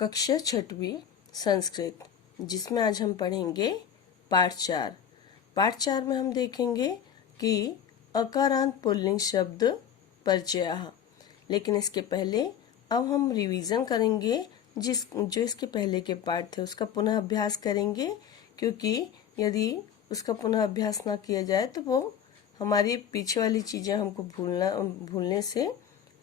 कक्षा 6वीं संस्कृत, जिसमें आज हम पढ़ेंगे पाठ 4। पाठ 4 में हम देखेंगे कि अकारांत पुल्लिंग शब्द परिचयः। लेकिन इसके पहले अब हम रिवीजन करेंगे जो इसके पहले के पाठ थे उसका पुनः अभ्यास करेंगे, क्योंकि यदि उसका पुनः अभ्यास ना किया जाए तो वो हमारी पीछे वाली चीज़ें हमको भूलने से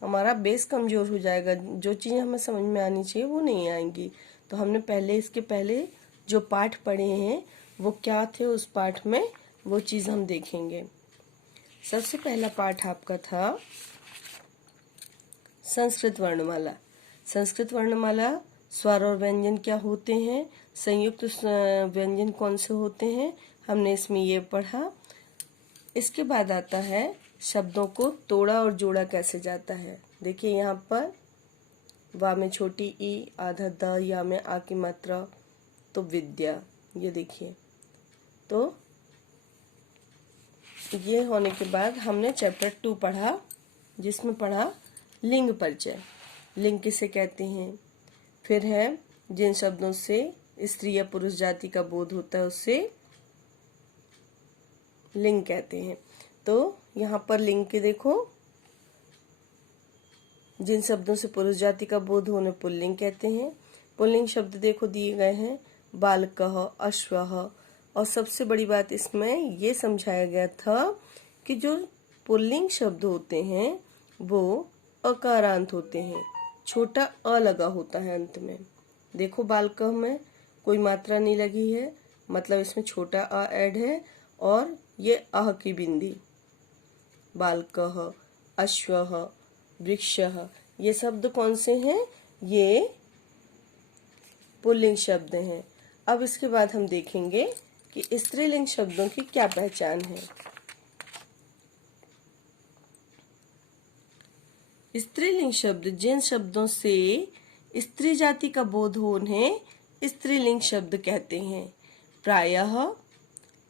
हमारा बेस कमज़ोर हो जाएगा। जो चीज़ें हमें समझ में आनी चाहिए वो नहीं आएंगी। तो हमने इसके पहले जो पाठ पढ़े हैं वो क्या थे, उस पाठ में वो चीज़ हम देखेंगे। सबसे पहला पाठ आपका था संस्कृत वर्णमाला। संस्कृत वर्णमाला स्वर और व्यंजन क्या होते हैं, संयुक्त व्यंजन कौन से होते हैं, हमने इसमें ये पढ़ा। इसके बाद आता है शब्दों को तोड़ा और जोड़ा कैसे जाता है। देखिए यहाँ पर वा में छोटी ई, आधा द, या में आ की मात्रा, तो विद्या, ये देखिए। तो ये होने के बाद हमने चैप्टर 2 पढ़ा, जिसमें पढ़ा लिंग परिचय। लिंग किसे कहते हैं। फिर है जिन शब्दों से स्त्री या पुरुष जाति का बोध होता है उसे लिंग कहते हैं। तो यहाँ पर लिंग के देखो, जिन शब्दों से पुरुष जाति का बोध होने पुल्लिंग कहते हैं। पुल्लिंग शब्द देखो दिए गए हैं, बालकः, अश्वः। और सबसे बड़ी बात इसमें ये समझाया गया था कि जो पुल्लिंग शब्द होते हैं वो अकारांत होते हैं, छोटा अ लगा होता है अंत में। देखो बालकः में कोई मात्रा नहीं लगी है, मतलब इसमें छोटा अ ऐड है, और ये अह की बिंदी। बालकः, अश्वः, वृक्षः, ये शब्द कौन से हैं, ये पुल्लिंग शब्द हैं। अब इसके बाद हम देखेंगे कि स्त्रीलिंग शब्दों की क्या पहचान है। स्त्रीलिंग शब्द जिन शब्दों से स्त्री जाति का बोध हो उन्हें स्त्रीलिंग शब्द कहते हैं। प्रायः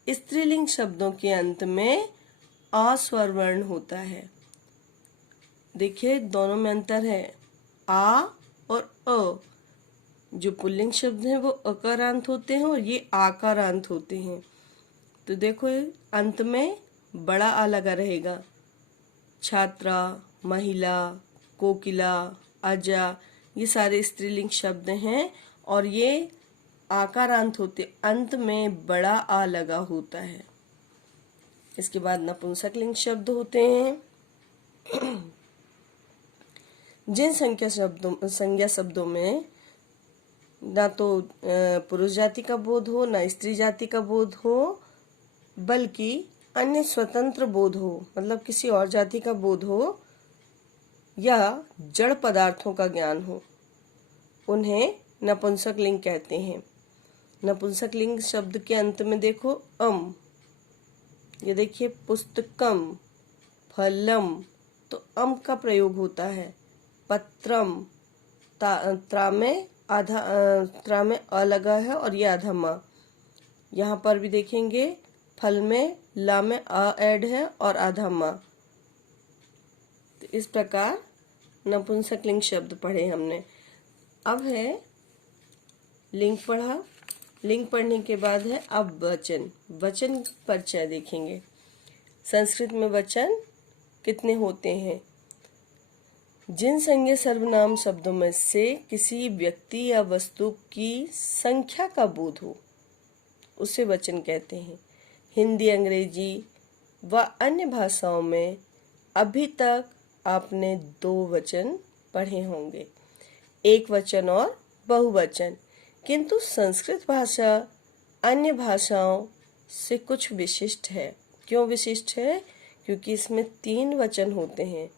स्त्रीलिंग शब्दों के अंत में आ स्वर वर्ण होता है। देखिए दोनों में अंतर है, आ और अ। जो पुल्लिंग शब्द हैं वो अकारांत होते हैं और ये आकारांत होते हैं। तो देखो अंत में बड़ा आ लगा रहेगा। छात्रा, महिला, कोकिला, अजा, ये सारे स्त्रीलिंग शब्द हैं और ये आकारांत होते, अंत में बड़ा आ लगा होता है। इसके बाद नपुंसकलिंग शब्द होते हैं। जिन संज्ञा शब्दों में ना तो पुरुष जाति का बोध हो ना स्त्री जाति का बोध हो, बल्कि अन्य स्वतंत्र बोध हो, मतलब किसी और जाति का बोध हो या जड़ पदार्थों का ज्ञान हो, उन्हें नपुंसकलिंग कहते हैं। नपुंसकलिंग शब्द के अंत में देखो अम, ये देखिए पुस्तकम, फलम, तो अम का प्रयोग होता है। पत्रम, त्रा में अ लगा है और ये आधा मा। यहाँ पर भी देखेंगे फल में ला में अ ऐड है और आधा मा। तो इस प्रकार नपुंसकलिंग शब्द पढ़े हमने। अब है लिंग पढ़ा। लिंग पढ़ने के बाद है अब वचन। वचन परिचय देखेंगे। संस्कृत में वचन कितने होते हैं। जिन संज्ञा सर्वनाम शब्दों में से किसी व्यक्ति या वस्तु की संख्या का बोध हो उसे वचन कहते हैं। हिंदी, अंग्रेजी व अन्य भाषाओं में अभी तक आपने 2 वचन पढ़े होंगे, एक वचन और बहुवचन। किंतु संस्कृत भाषा अन्य भाषाओं से कुछ विशिष्ट है। क्यों विशिष्ट है? क्योंकि इसमें 3 वचन होते हैं,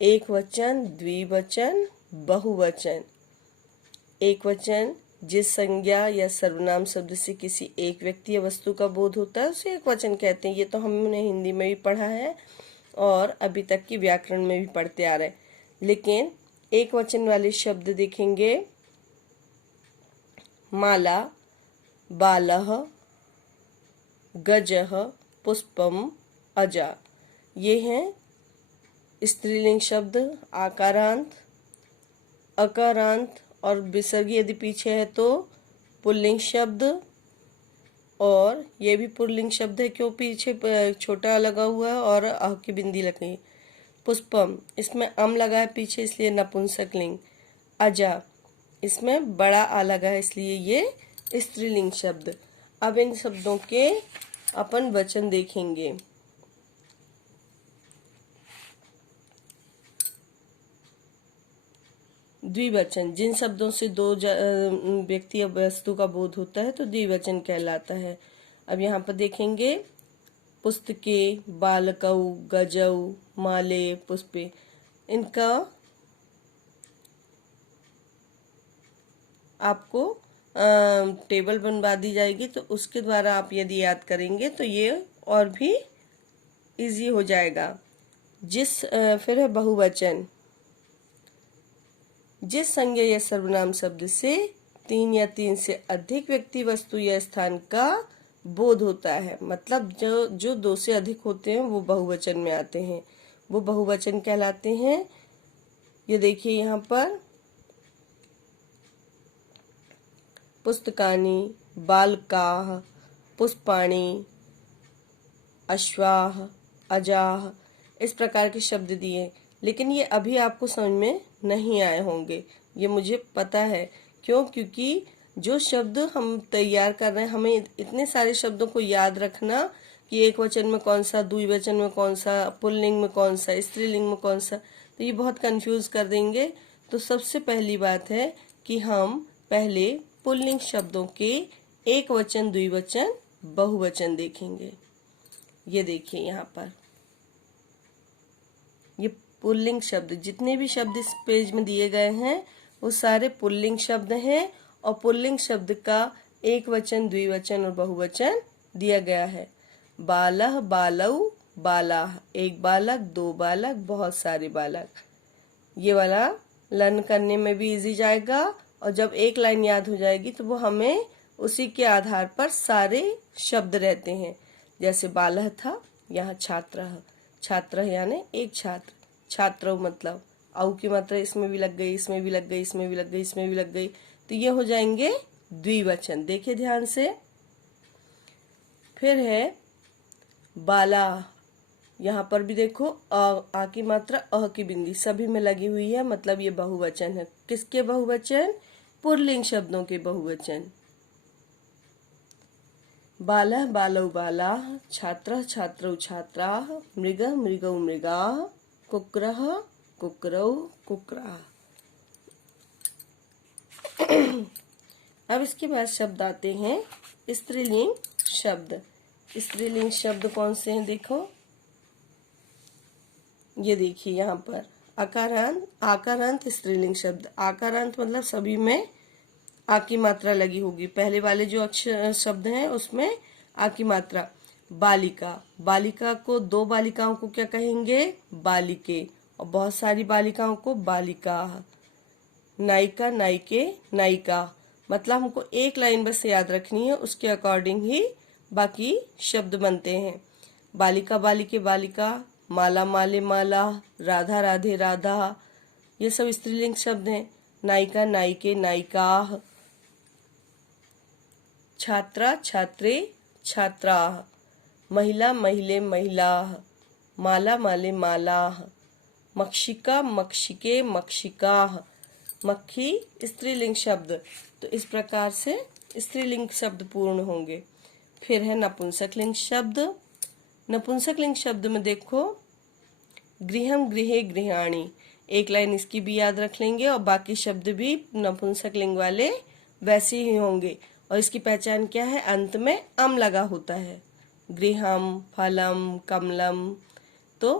एक वचन, द्विवचन, बहुवचन। एक वचन जिस संज्ञा या सर्वनाम शब्द से किसी एक व्यक्ति या वस्तु का बोध होता है उसे एक वचन कहते हैं। ये तो हमने हिंदी में भी पढ़ा है और अभी तक की व्याकरण में भी पढ़ते आ रहे हैं। लेकिन एक वचन वाले शब्द देखेंगे, माला, बालः, गजः, पुष्पम, अजा। ये हैं स्त्रीलिंग शब्द, आकारांत, अकारांत और विसर्ग यदि पीछे है तो पुल्लिंग शब्द, और ये भी पुल्लिंग शब्द है क्यों पीछे छोटा लगा हुआ है और अ की बिंदी लगी। पुष्पम, इसमें अम लगा है पीछे इसलिए नपुंसकलिंग। अजा, इसमें बड़ा आ लगा है इसलिए ये स्त्रीलिंग शब्द। अब इन शब्दों के अपन वचन देखेंगे। द्विवचन, जिन शब्दों से दो व्यक्ति या वस्तु का बोध होता है तो द्विवचन कहलाता है। अब यहाँ पर देखेंगे पुस्तके, बालकौ, गजौ, माले, पुष्पे। इनका आपको टेबल बनवा दी जाएगी तो उसके द्वारा आप यदि याद करेंगे तो ये और भी इजी हो जाएगा। फिर है बहुवचन। जिस संज्ञा या सर्वनाम शब्द से तीन या तीन से अधिक व्यक्ति, वस्तु या स्थान का बोध होता है, मतलब जो दो से अधिक होते हैं वो बहुवचन में आते हैं, वो बहुवचन कहलाते हैं। ये देखिए यहाँ पर पुस्तकानि, बालकाः, पुष्पाणि, अश्वाः, अजाः, इस प्रकार के शब्द दिए। लेकिन ये अभी आपको समझ में नहीं आए होंगे, ये मुझे पता है। क्यों? क्योंकि जो शब्द हम तैयार कर रहे हैं, हमें इतने सारे शब्दों को याद रखना कि एक वचन में कौन सा, द्विवचन में कौन सा, पुल्लिंग में कौन सा, स्त्रीलिंग में कौन सा, तो ये बहुत कंफ्यूज कर देंगे। तो सबसे पहली बात है कि हम पहले पुल्लिंग शब्दों के एक वचन, द्विवचन, बहुवचन देखेंगे। ये देखिए यहाँ पर ये पुल्लिंग शब्द, जितने भी शब्द इस पेज में दिए गए हैं वो सारे पुल्लिंग शब्द हैं, और पुल्लिंग शब्द का एक वचन, द्विवचन और बहुवचन दिया गया है। बालः, बालौ, बालाः, एक बालक, दो बालक, बहुत सारे बालक। ये वाला लर्न करने में भी इजी जाएगा, और जब एक लाइन याद हो जाएगी तो वो हमें उसी के आधार पर सारे शब्द रहते हैं। जैसे बालः था, यहाँ छात्रः, छात्रः यानी एक छात्र, छात्रौ मतलब औ की मात्रा इसमें भी लग गई, इसमें भी लग गई, इसमें भी लग गई, इसमें भी लग गई, तो ये हो जाएंगे द्विवचन। देखिए ध्यान से। फिर है बाला, यहाँ पर भी देखो आ की मात्रा अ की बिंदी सभी में लगी हुई है, मतलब ये बहुवचन है। किसके बहुवचन? पुल्लिंग शब्दों के बहुवचन। बालः, बालौ, बालाः, छात्रः, छात्रौ, छात्राः, मृगः, मृगौ, मृगाः, कुक्रः, कुक्रौ, कुक्राः। अब इसके बाद शब्द आते हैं स्त्रीलिंग शब्द। स्त्रीलिंग शब्द कौन से हैं? देखो, ये देखिए यहाँ पर आकारांत, आकारांत स्त्रीलिंग शब्द। आकारांत मतलब सभी में आ की मात्रा लगी होगी। पहले वाले जो अक्षर शब्द हैं उसमें आ की मात्रा। बालिका, बालिका को, दो बालिकाओं को क्या कहेंगे? बालिके, और बहुत सारी बालिकाओं को बालिका। नायिका, नायिके, नायिका, मतलब हमको एक लाइन बस याद रखनी है, उसके अकॉर्डिंग ही बाकी शब्द बनते हैं। बालिका, बालिके, बालिका, माला, माले, माला, राधा, राधे, राधा, ये सब स्त्रीलिंग शब्द हैं। नायिका, नायिके, नायिकाः, छात्रा, छात्रे, छात्राः, महिला, महिले, महिलाः, माला, माले, मालाः, मक्षिका, मक्षिके, मक्षिकाः, मक्खी स्त्रीलिंग शब्द। तो इस प्रकार से स्त्रीलिंग शब्द पूर्ण होंगे। फिर है नपुंसकलिंग शब्द। नपुंसकलिंग शब्द में देखो, गृहम, गृहे, गृहाणि, एक लाइन इसकी भी याद रख लेंगे, और बाकी शब्द भी नपुंसकलिंग वाले वैसे ही होंगे। और इसकी पहचान क्या है? अंत में अम लगा होता है। गृहम, फलम, कमलम, तो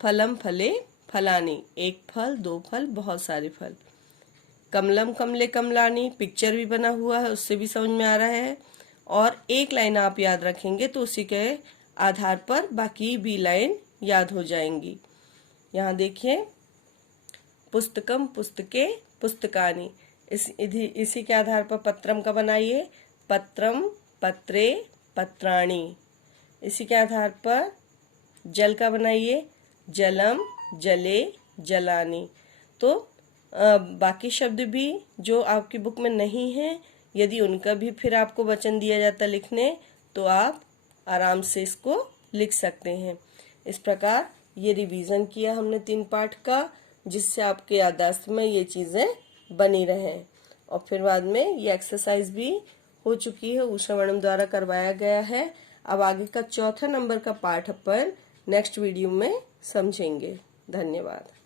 फलम, फले, फलानी, एक फल, दो फल, बहुत सारे फल। कमलम, कमले, कमलानी, पिक्चर भी बना हुआ है, उससे भी समझ में आ रहा है। और एक लाइन आप याद रखेंगे तो उसी के आधार पर बाकी भी लाइन याद हो जाएंगी। यहाँ देखिए, पुस्तकम, पुस्तके, पुस्तकानि, इसी के आधार पर पत्रम का बनाइए। पत्रम, पत्रे, पत्राणि। इसी के आधार पर जल का बनाइए। जलम, जले, जलानि। तो बाकी शब्द भी जो आपकी बुक में नहीं है, यदि उनका भी फिर आपको वचन दिया जाता लिखने, तो आप आराम से इसको लिख सकते हैं। इस प्रकार ये रिवीजन किया हमने 3 पार्ट का, जिससे आपके याददाश्त में ये चीज़ें बनी रहें। और फिर बाद में ये एक्सरसाइज भी हो चुकी है, उषा मैडम द्वारा करवाया गया है। अब आगे का 4था नंबर का पार्ट अपन नेक्स्ट वीडियो में समझेंगे। धन्यवाद।